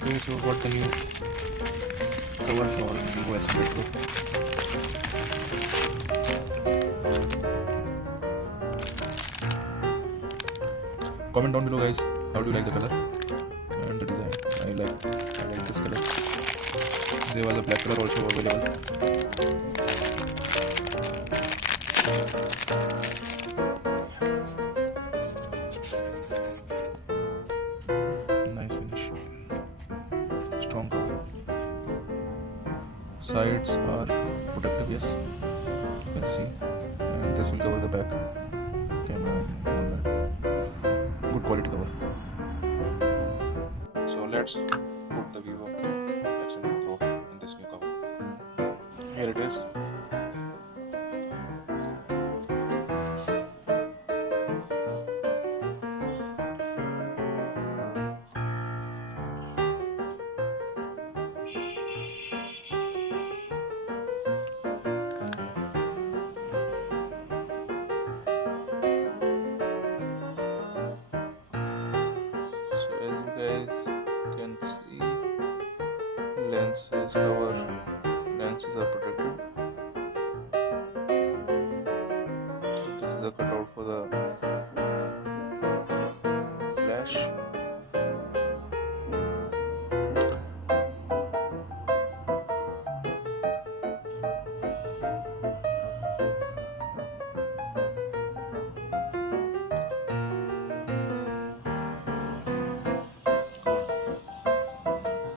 Okay, so what the new cover for Vivo X100 Pro. Comment down below, guys. How do you like the color and the design? I like this color. There was a black color also available. Nice finish. Strong cover. Sides are protective, yes. You can see, and this will cover the back camera and good quality cover. So let's put the Vivo X100 Pro in this new cover. Here it is. So as you guys can see, lenses are protected. This is the cutout for the flash.